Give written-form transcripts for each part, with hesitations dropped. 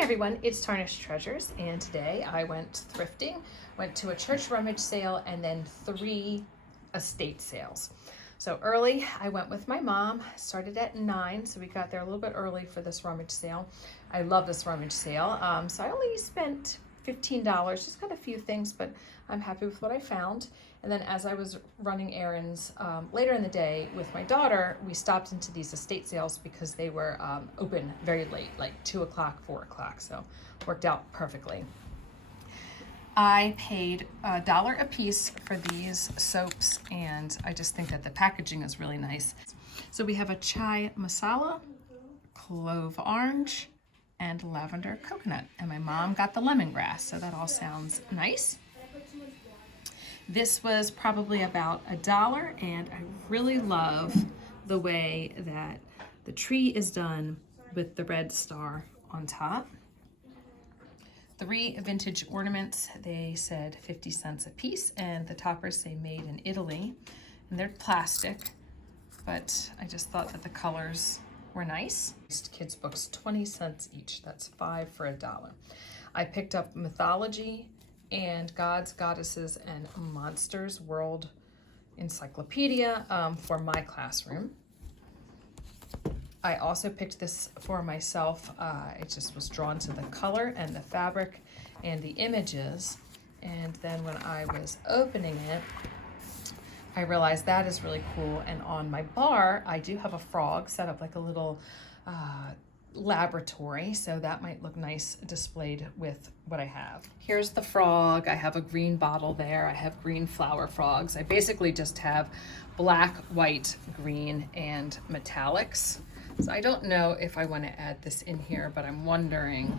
Hi everyone, it's Tarnished Treasures, and today I went thrifting, went to a church rummage sale and then 3 estate sales. So early, I went with my mom, started at 9, so we got there a little bit early for this rummage sale. I love this rummage sale, so I only spent $15, just got a few things, but I'm happy with what I found. And then as I was running errands later in the day with my daughter, we stopped into these estate sales because they were open very late, like 2 o'clock, 4 o'clock, so worked out perfectly. I paid $1 a piece for these soaps, and I just think that the packaging is really nice. So we have a chai masala, clove orange, and lavender coconut. And my mom got the lemongrass, so that all sounds nice. This was probably about $1, and I really love the way that the tree is done with the red star on top. 3 vintage ornaments, they said 50 cents a piece, and the toppers say made in Italy, and they're plastic, but I just thought that the colors were nice. Kids books, 20 cents each, that's 5 for $1. I picked up Mythology and Gods, Goddesses, and Monsters World Encyclopedia for my classroom. I also picked this for myself. It just was drawn to the color and the fabric and the images. And then when I was opening it, I realized that is really cool. And on my bar, I do have a frog set up like a little laboratory, so that might look nice displayed with what I have. Here's the frog. I have a green bottle there. I have green flower frogs. I basically just have black, white, green, and metallics. So I don't know if I want to add this in here, but I'm wondering,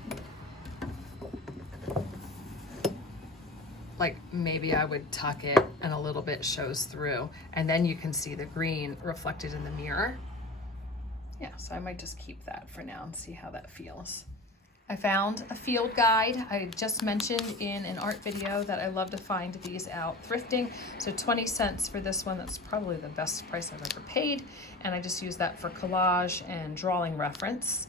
like maybe I would tuck it and a little bit shows through, and then you can see the green reflected in the mirror. Yeah, so I might just keep that for now and see how that feels. I found a field guide. I just mentioned in an art video that I love to find these out thrifting. So 20 cents for this one. That's probably the best price I've ever paid. And I just use that for collage and drawing reference.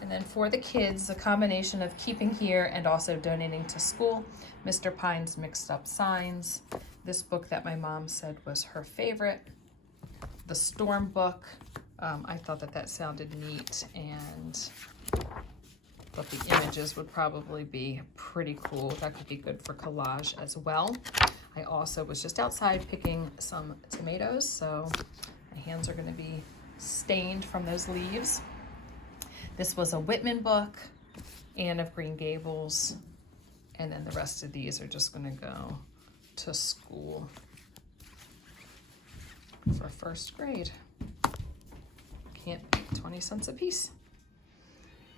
And then for the kids, a combination of keeping here and also donating to school. Mr. Pine's Mixed Up Signs. This book that my mom said was her favorite. The Storm book. I thought that sounded neat, and thought the images would probably be pretty cool. That could be good for collage as well. I also was just outside picking some tomatoes, so my hands are going to be stained from those leaves. This was a Whitman book, Anne of Green Gables, and then the rest of these are just going to go to school for first grade. 20 cents a piece.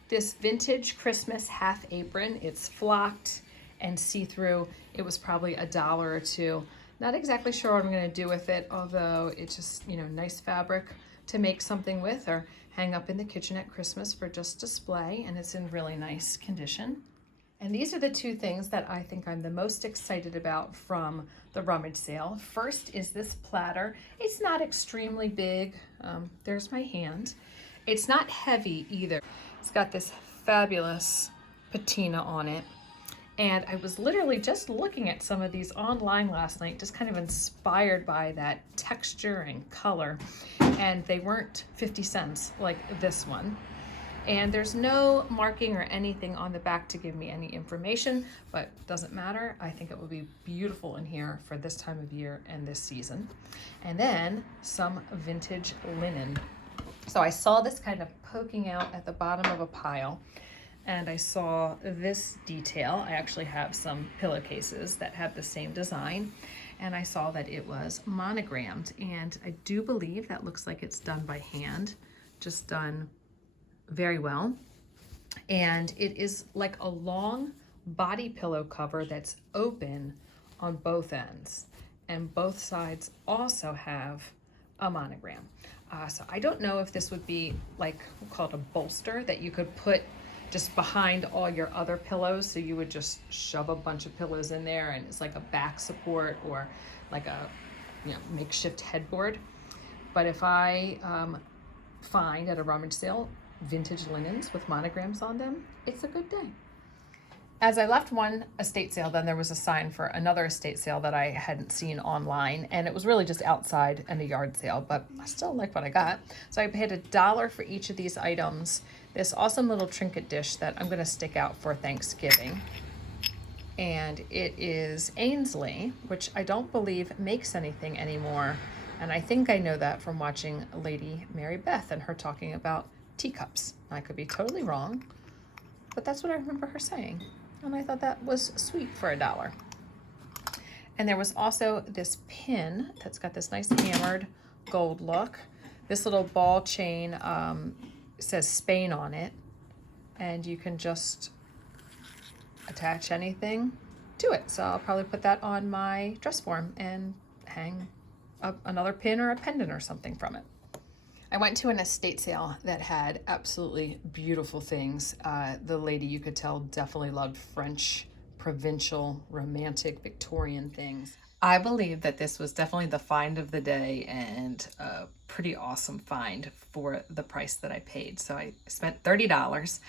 This vintage Christmas half apron, it's flocked and see-through. It was probably $1 or $2. Not exactly sure what I'm going to do with it, although it's just, you know, nice fabric to make something with or hang up in the kitchen at Christmas for just display, and it's in really nice condition. And these are the 2 things that I think I'm the most excited about from the rummage sale. First is this platter. It's not extremely big. There's my hand. It's not heavy either. It's got this fabulous patina on it. And I was literally just looking at some of these online last night, just kind of inspired by that texture and color. And they weren't 50 cents like this one. And there's no marking or anything on the back to give me any information, but doesn't matter. I think it will be beautiful in here for this time of year and this season. And then some vintage linen. So I saw this kind of poking out at the bottom of a pile, and I saw this detail. I actually have some pillowcases that have the same design, and I saw that it was monogrammed, and I do believe that looks like it's done by hand, just done very well. And it is like a long body pillow cover that's open on both ends, and both sides also have a monogram. So I don't know if this would be like, we'll call it a bolster that you could put just behind all your other pillows, so you would just shove a bunch of pillows in there and it's like a back support or like a, you know, makeshift headboard. But if I find at a rummage sale vintage linens with monograms on them, it's a good day. As I left one estate sale, then there was a sign for another estate sale that I hadn't seen online, and it was really just outside and a yard sale, but I still like what I got. So I paid $1 for each of these items. This awesome little trinket dish that I'm gonna stick out for Thanksgiving. And it is Ainsley, which I don't believe makes anything anymore. And I think I know that from watching Lady Mary Beth and her talking about teacups. I could be totally wrong, but that's what I remember her saying. And I thought that was sweet for $1. And there was also this pin that's got this nice hammered gold look. This little ball chain says Spain on it, and you can just attach anything to it. So I'll probably put that on my dress form and hang up another pin or a pendant or something from it. I went to an estate sale that had absolutely beautiful things. The lady, you could tell, definitely loved French, provincial, romantic, Victorian things. I believe that this was definitely the find of the day and a pretty awesome find for the price that I paid. So I spent $30.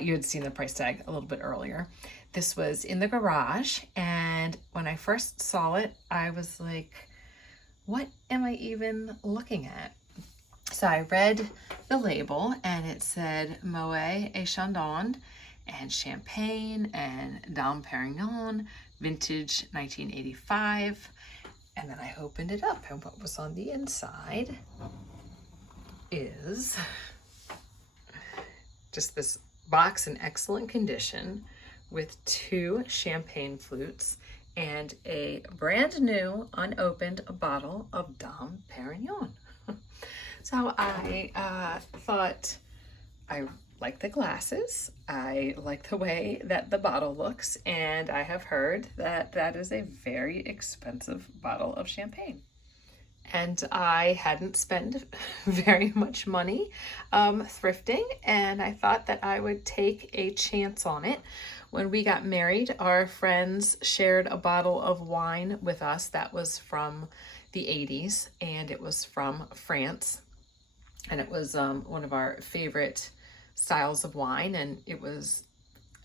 You had seen the price tag a little bit earlier. This was in the garage, and when I first saw it, I was like, what am I even looking at? So I read the label, and it said Moet et Chandon and Champagne and Dom Perignon, vintage 1985. And then I opened it up, and what was on the inside is just this box in excellent condition with 2 champagne flutes and a brand new unopened bottle of Dom Perignon. So I thought, I like the glasses, I like the way that the bottle looks, and I have heard that that is a very expensive bottle of champagne. And I hadn't spent very much money thrifting, and I thought that I would take a chance on it. When we got married, our friends shared a bottle of wine with us that was from the 80s, and it was from France. And it was one of our favorite styles of wine, and it was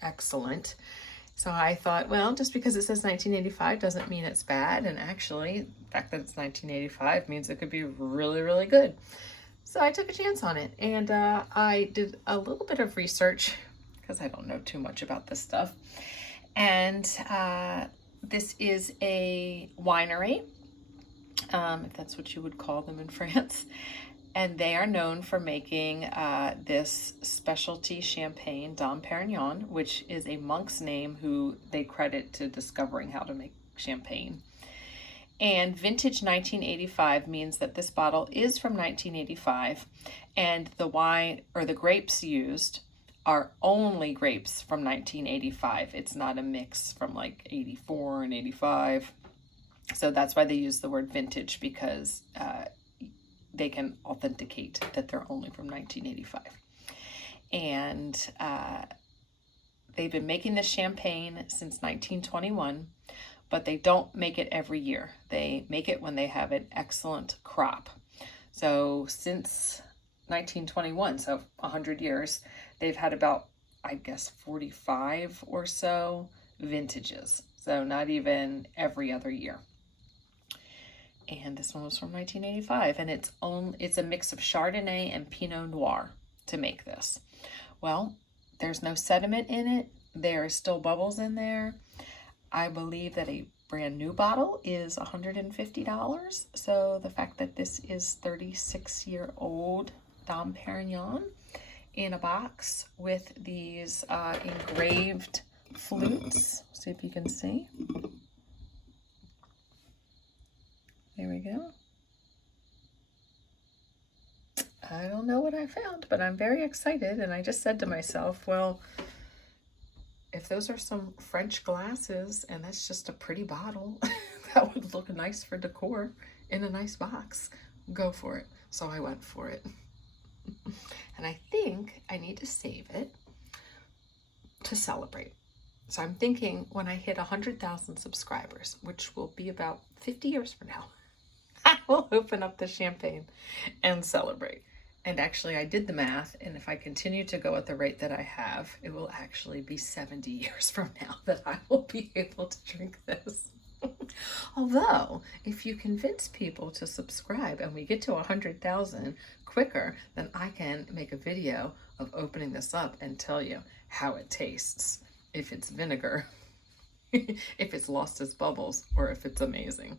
excellent. So I thought, well, just because it says 1985 doesn't mean it's bad. And actually, the fact that it's 1985 means it could be really, really good. So I took a chance on it, and I did a little bit of research because I don't know too much about this stuff. And this is a winery, if that's what you would call them in France. And they are known for making this specialty champagne, Dom Perignon, which is a monk's name who they credit to discovering how to make champagne. And vintage 1985 means that this bottle is from 1985, and the wine or the grapes used are only grapes from 1985. It's not a mix from like 84 and 85. So that's why they use the word vintage, because they can authenticate that they're only from 1985. And they've been making this champagne since 1921, but they don't make it every year. They make it when they have an excellent crop. So since 1921, so 100 years, they've had about, I guess, 45 or so vintages. So not even every other year. And this one was from 1985, and it's a mix of Chardonnay and Pinot Noir to make this. Well, there's no sediment in it. There are still bubbles in there. I believe that a brand new bottle is $150. So the fact that this is 36-year-old Dom Perignon in a box with these engraved flutes. See if you can see. There we go. I don't know what I found, but I'm very excited. And I just said to myself, well, if those are some French glasses and that's just a pretty bottle, that would look nice for decor in a nice box. Go for it. So I went for it. And I think I need to save it to celebrate. So I'm thinking when I hit 100,000 subscribers, which will be about 50 years from now, I will open up the champagne and celebrate. And actually I did the math, and if I continue to go at the rate that I have, it will actually be 70 years from now that I will be able to drink this. Although, if you convince people to subscribe and we get to 100,000 quicker, then I can make a video of opening this up and tell you how it tastes. If it's vinegar, if it's lost its bubbles, or if it's amazing.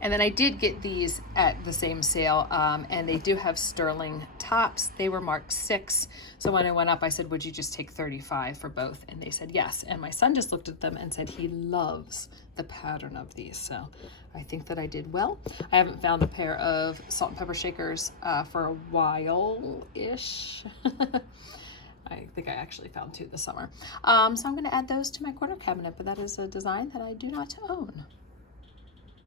And then I did get these at the same sale, and they do have sterling tops. They were marked 6. So when I went up, I said, would you just take 35 for both? And they said yes. And my son just looked at them and said he loves the pattern of these. So I think that I did well. I haven't found a pair of salt and pepper shakers for a while-ish. I think I actually found 2 this summer. So I'm going to add those to my corner cabinet, but that is a design that I do not own.